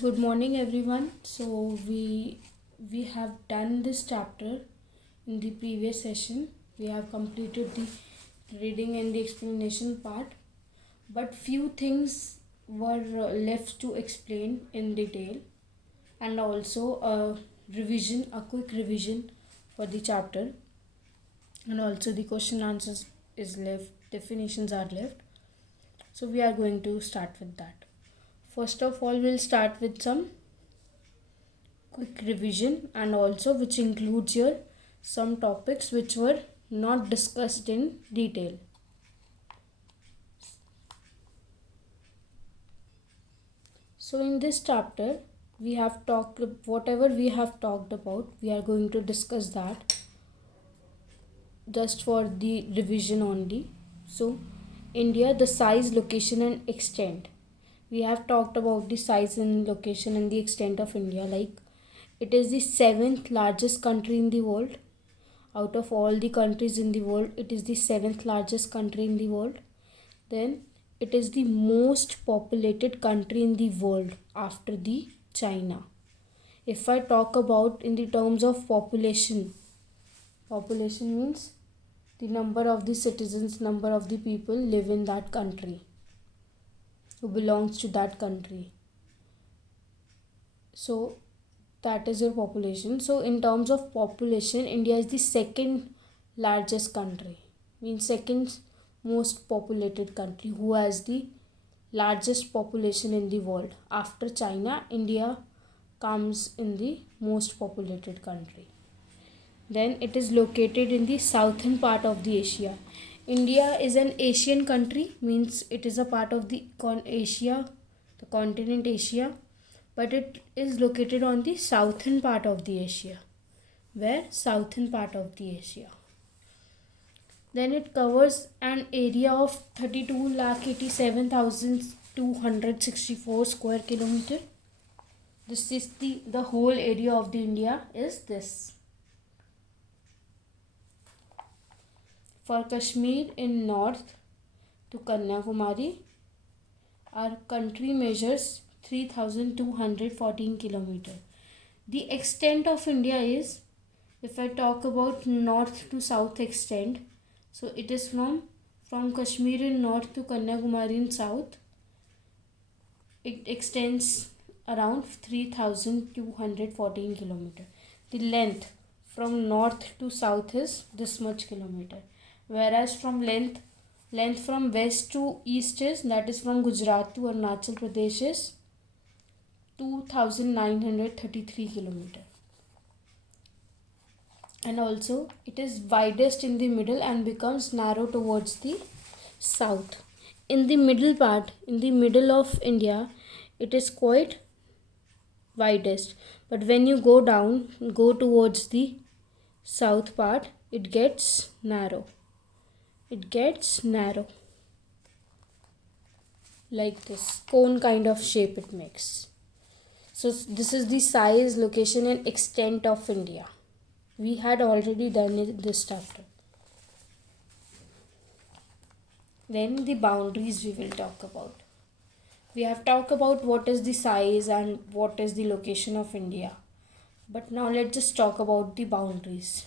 Good morning, everyone. So we have done this chapter in the previous session. We have completed the reading and the explanation part, but few things were left to explain in detail, and also a quick revision for the chapter, and also the question answers is left, definitions are left. So we are going to start with that. First of all, we'll start with some quick revision, and also which includes here some topics which were not discussed in detail. So in this chapter we have talked whatever we have talked about, we are going to discuss that just for the revision only. So India, the size, location and extent. We have talked about the size and location and the extent of India, like it is the seventh largest country in the world. Out of all the countries in the world, it is the seventh largest country in the world. Then it is the most populated country in the world after the China. If I talk about in the terms of population, population means the number of the citizens, number of the people live in that country, who belongs to that country. So that is your population. So in terms of population, India is the second largest country, means second most populated country, who has the largest population in the world. After China, India comes in the most populated country. Then it is located in the southern part of the Asia. India is an Asian country, means it is a part of the Asia, the continent Asia, but it is located on the southern part of the Asia. Where? Southern part of the Asia. Then it covers an area of 32,87,264 square kilometer. This is the whole area of the India is this. For Kashmir in north to Kanyakumari, our country measures 3,214 kilometer. The extent of India is, if I talk about north to south extent, so it is from Kashmir in north to Kanyakumari in south. It extends around 3,214 kilometer. The length from north to south is this much kilometer, whereas from length from west to east is, that is from Gujarat to Arunachal Pradesh, is 2,933 kilometer. And also it is widest in the middle and becomes narrow towards the south. In the middle part, in the middle of India, it is quite widest, but when you go down, go towards the south part, it gets narrow. It gets narrow like this cone kind of shape it makes. So this is the size, location and extent of India. We had already done it this chapter. Then the boundaries we will talk about. We have talked about what is the size and what is the location of India. But now let's just talk about the boundaries.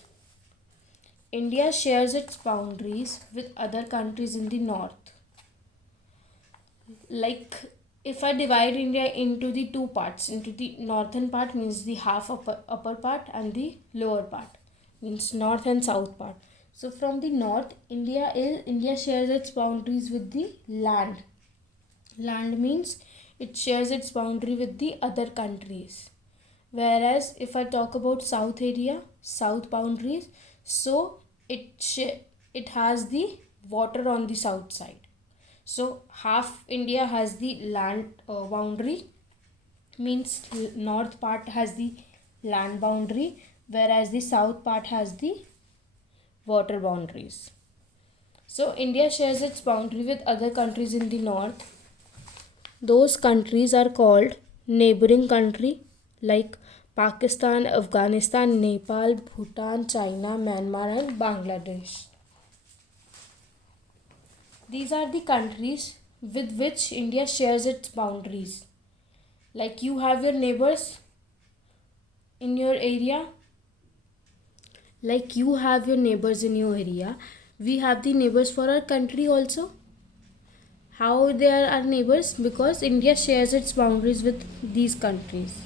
India shares its boundaries with other countries in the north. Like if I divide India into the two parts, into the northern part means the half upper part, and the lower part means north and south part. So from the north, India shares its boundaries with the land. Land means it shares its boundary with the other countries. Whereas if I talk about south area, south boundaries, so it has the water on the south side. So half India has the land boundary, means north part has the land boundary, whereas the south part has the water boundaries. So India shares its boundary with other countries in the north. Those countries are called neighboring country, like Pakistan, Afghanistan, Nepal, Bhutan, China, Myanmar and Bangladesh. These are the countries with which India shares its boundaries. Like you have your neighbors in your area. Like you have your neighbors in your area. We have the neighbors for our country also. How they are our neighbors? Because India shares its boundaries with these countries.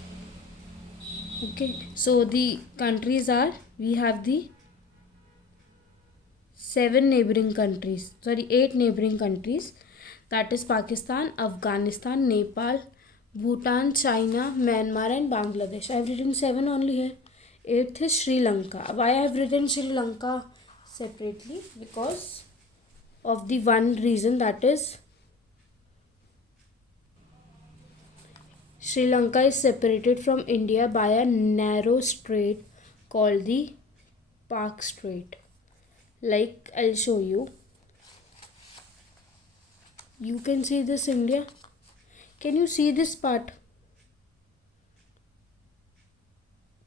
Okay, so the countries are, we have the 8 neighboring countries, that is Pakistan, Afghanistan, Nepal, Bhutan, China, Myanmar and Bangladesh. I have written 7 only here. 8th is Sri Lanka. Why I have written Sri Lanka separately? Because of the one reason, that is Sri Lanka is separated from India by a narrow strait called the Park Strait. Like I'll show you. You can see this India. Can you see this part?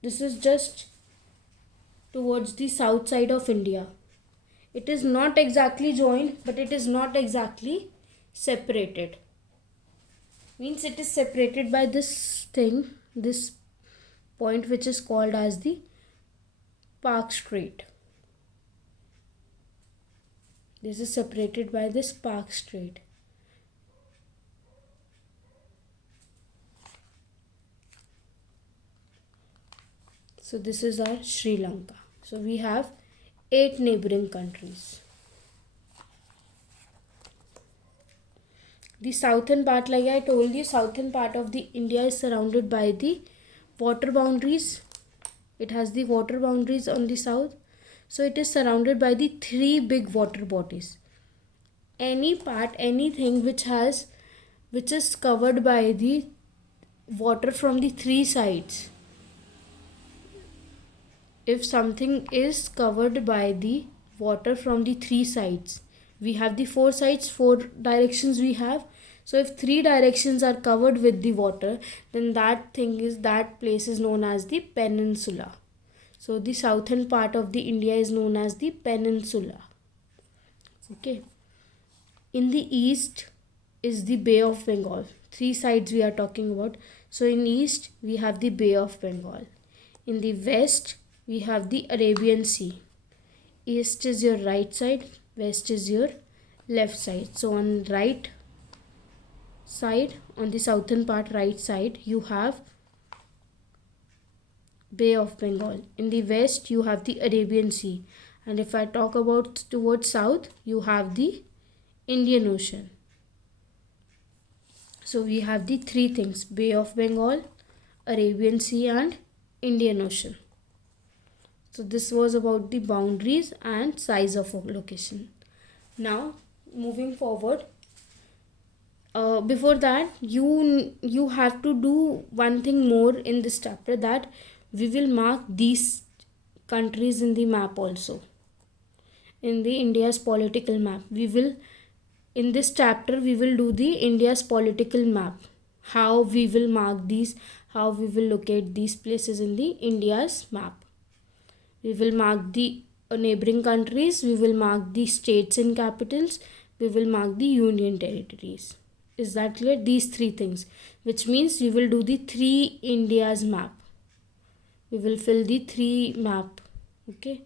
This is just towards the south side of India. It is not exactly joined, but it is not exactly separated. Means it is separated by this thing, this point which is called as the Park Strait. This is separated by this Park Strait. So this is our Sri Lanka. So we have 8 neighboring countries. The southern part, like I told you, southern part of the India is surrounded by the water boundaries. It has the water boundaries on the south. So it is surrounded by the 3 big water bodies. Any part, anything which is covered by the water from the 3 sides. If something is covered by the water from the 3 sides, we have the 4 sides, 4 directions we have. So if 3 directions are covered with the water, then that place is known as the peninsula. So the southern part of the India is known as the peninsula. Okay. In the east is the Bay of Bengal. 3 sides we are talking about. So in east we have the Bay of Bengal. In the west we have the Arabian Sea. East is your right side, west is your left side. So on right side, on the southern part, right side, you have Bay of Bengal. In the west you have the Arabian Sea. And if I talk about towards south, you have the Indian Ocean. So we have the 3 things: Bay of Bengal, Arabian Sea and Indian Ocean. So this was about the boundaries and size of a location. Now moving forward, before that you have to do one thing more in this chapter, that we will mark these countries in the map also, in the India's political map. In this chapter we will do the India's political map, how we will mark these, how we will locate these places in the India's map. We will mark the neighboring countries, we will mark the states and capitals, we will mark the union territories. Is that clear? These 3 things, which means we will do the 3 India's map. We will fill the 3 map. Okay.